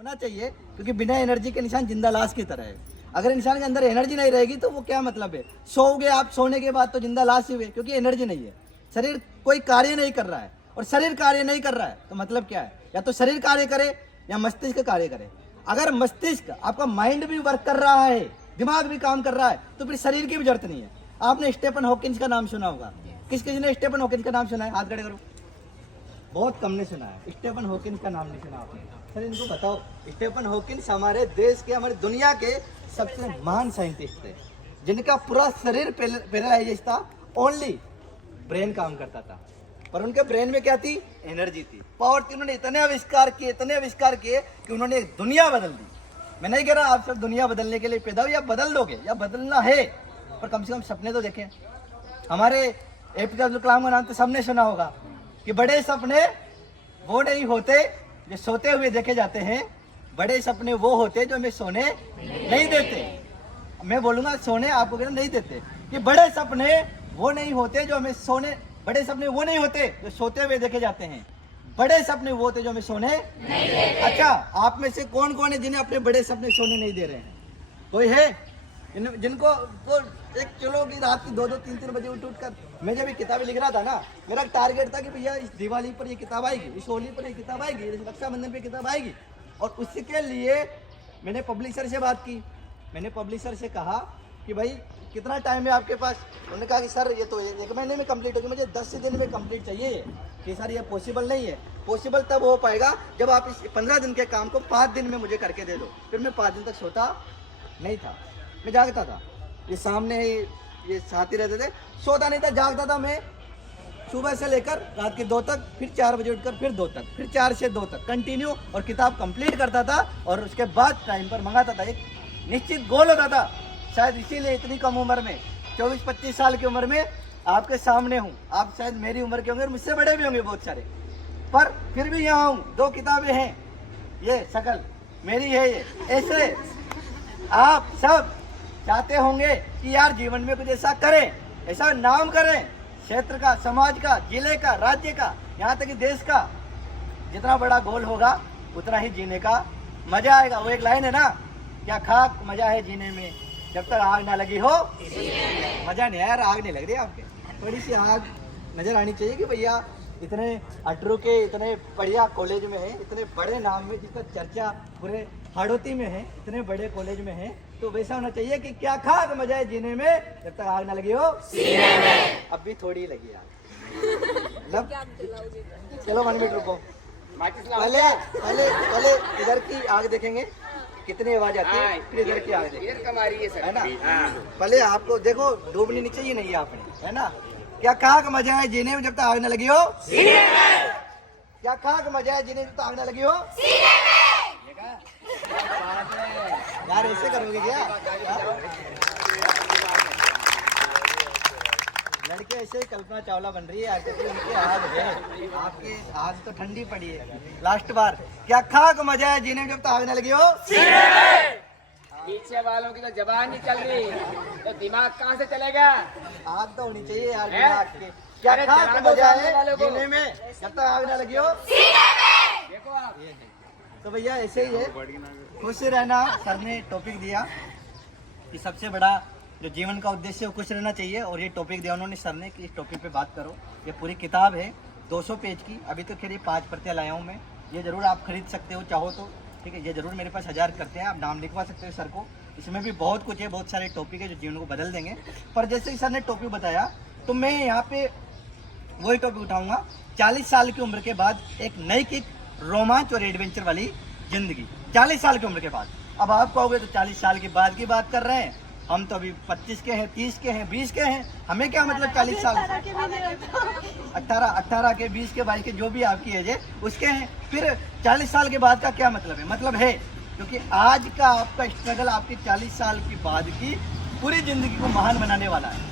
होना चाहिए, क्योंकि बिना एनर्जी के इंसान जिंदा लाश की तरह है। अगर इंसान के अंदर एनर्जी नहीं रहेगी तो वो क्या मतलब है? सोओगे आप, सोने के बाद तो जिंदा लाश ही हुए, क्योंकि एनर्जी नहीं है। शरीर कोई कार्य नहीं कर रहा है, और शरीर कार्य नहीं कर रहा है तो मतलब क्या है? या तो शरीर कार्य करे या मस्तिष्क कार्य करे। अगर मस्तिष्क, आपका माइंड भी वर्क कर रहा है, दिमाग भी काम कर रहा है, तो फिर शरीर की भी जरूरत नहीं है। आपने स्टीफन हॉकिंस का नाम सुना होगा। किस किसी ने स्टीफन हॉकिंस का नाम सुना है? हाथ खड़े करो। बहुत कम ने सुना है। स्टीफन हॉकिंस का नाम नहीं सुना आपने? सर इनको बताओ। स्टीफन हॉकिंस हमारे देश के, हमारी दुनिया के सबसे महान साइंटिस्ट थे, जिनका पूरा शरीर पैरालाइज था, ओनली ब्रेन काम करता था। पर उनके ब्रेन में क्या थी? एनर्जी थी, पावर थी। उन्होंने इतने आविष्कार किए कि उन्होंने एक दुनिया बदल दी। मैं नहीं कह रहा आप सब दुनिया बदलने के लिए पैदा हो या बदल दोगे या बदलना है, पर कम से कम सपने तो देखें। हमारे एपीजे अब्दुल कलाम का नाम तो सबने सुना होगा कि बड़े सपने वो नहीं होते जो सोते हुए देखे जाते हैं, बड़े सपने वो होते जो हमें सोने नहीं देते। मैं बोलूंगा सोने आपको कहना नहीं देते, कि बड़े सपने वो नहीं होते जो हमें सोने, बड़े सपने वो नहीं होते जो सोते हुए देखे जाते हैं, बड़े सपने वो होते जो हमें सोने नहीं देते। अच्छा, आप में से कौन कौन है जिन्हें अपने बड़े सपने सोने नहीं दे रहे हैं? कोई है जिनको वो एक चलो कि रात की 2-2, 3-3 बजे उठ कर, मैं जब ये किताबें लिख रहा था ना, मेरा टारगेट था कि भैया इस दिवाली पर ये किताब आएगी, इस होली पर ये किताब आएगी, इस रक्षाबंधन पे किताब आएगी। और उसके लिए मैंने पब्लिशर से बात की। मैंने पब्लिशर से कहा कि भाई कितना टाइम है आपके पास? उन्होंने कहा कि सर ये तो 1 महीने में कंप्लीट होगी, मुझे 10 दिन में कंप्लीट चाहिए। कि सर ये पॉसिबल नहीं है। पॉसिबल तब हो पाएगा जब आप इस 15 दिन के काम को 5 दिन में मुझे करके दे दो। फिर मैं 5 दिन तक सोता नहीं था, मैं जागता था। ये सामने ही ये साथ ही रहते थे, सोता नहीं था, जागता था मैं सुबह से लेकर रात के 2 तक, फिर 4 बजे उठकर फिर 2 तक, फिर 4 से 2 तक कंटिन्यू, और किताब कंप्लीट करता था। और उसके बाद टाइम पर मंगाता था। एक निश्चित गोल होता था। शायद इसीलिए इतनी कम उम्र में, 24-25 साल की उम्र में आपके सामने हूँ। आप शायद मेरी उम्र के होंगे और मुझसे बड़े भी होंगे बहुत सारे, पर फिर भी यहाँ हूँ। 2 किताबें हैं, ये शकल मेरी है। ये ऐसे आप सब चाहते होंगे कि यार जीवन में कुछ ऐसा करें, ऐसा नाम करें, क्षेत्र का, समाज का, जिले का, राज्य का, यहाँ तक कि देश का। जितना बड़ा गोल होगा उतना ही जीने का मजा आएगा। वो एक लाइन है ना, क्या खाक मजा है जीने में जब तक आग ना लगी हो। मजा नहीं आया, आग नहीं लग रही आपके, थोड़ी सी आग नजर आनी चाहिए कि भैया इतने अटरू के इतने बढ़िया कॉलेज में है, इतने बड़े नाम में जिसका चर्चा पूरे हाड़ौती में है, इतने बड़े कॉलेज में है, तो वैसा होना चाहिए कि क्या खाक मजा है जीने में जब तक आग ना लगी हो सीने में। अब भी थोड़ी लगी आग। चलो 1 मिनट रुको। पहले पहले पहले इधर की आग देखेंगे कितनी आवाज आती है, फिर इधर की आग देखेंगे, है ना। पहले आपको देखो, डूबनी नहीं चाहिए नहीं आपने, है ना। क्या खाक मजा है जीने में जब तक आग न लगी हो सीने में। क्या खाक मजा है जीने में जब तक आग न लगी हो सीने में। यार ऐसे करोगे क्या? लड़के ऐसे ही कल्पना चावला बन रही है आज, उनकी आग है, आपके आग तो ठंडी पड़ी है। लास्ट बार, क्या खाक मजा है जीने में जब तक आग न लगी हो सीने में। पीछे वालों की तो जबान नहीं चल रही तो दिमाग कहाँ से चलेगा? आग तो होनी चाहिए यार दिमाग की। क्या खाक मजा है जीने में जब तक आग न लगी हो सीने में। देखो आप, तो भैया ऐसे ही है, खुश रहना। सर ने टॉपिक दिया कि सबसे बड़ा जो जीवन का उद्देश्य है वो खुश रहना चाहिए, और ये टॉपिक दिया उन्होंने सर ने कि इस टॉपिक पे बात करो। ये पूरी किताब है 200 पेज की। अभी तो खैर ये 5 प्रतियां लाया हूँ मैं। ये जरूर आप खरीद सकते हो चाहो तो, ठीक है। ये जरूर मेरे पास 1000 करते हैं, आप नाम लिखवा सकते हो सर को। इसमें भी बहुत कुछ है, बहुत सारे टॉपिक है जो जीवन को बदल देंगे। पर जैसे ही सर ने टॉपिक बताया तो मैं यहाँ पे वही टॉपिक उठाऊंगा, 40 साल की उम्र के बाद एक नई किक, रोमांच और एडवेंचर वाली जिंदगी। 40 साल की उम्र के बाद। अब आप कहोगे तो 40 साल के बाद की बात कर रहे हैं, हम तो अभी 25 के हैं, 30 के हैं, 20 के हैं, हमें क्या मतलब 40 साल, 18 के, 20 के, 22 के, जो भी आपकी एज है उसके हैं। फिर 40 साल के बाद का क्या मतलब है? मतलब है क्योंकि आज का आपका स्ट्रगल आपकी 40 साल की बाद की पूरी जिंदगी को महान बनाने वाला है।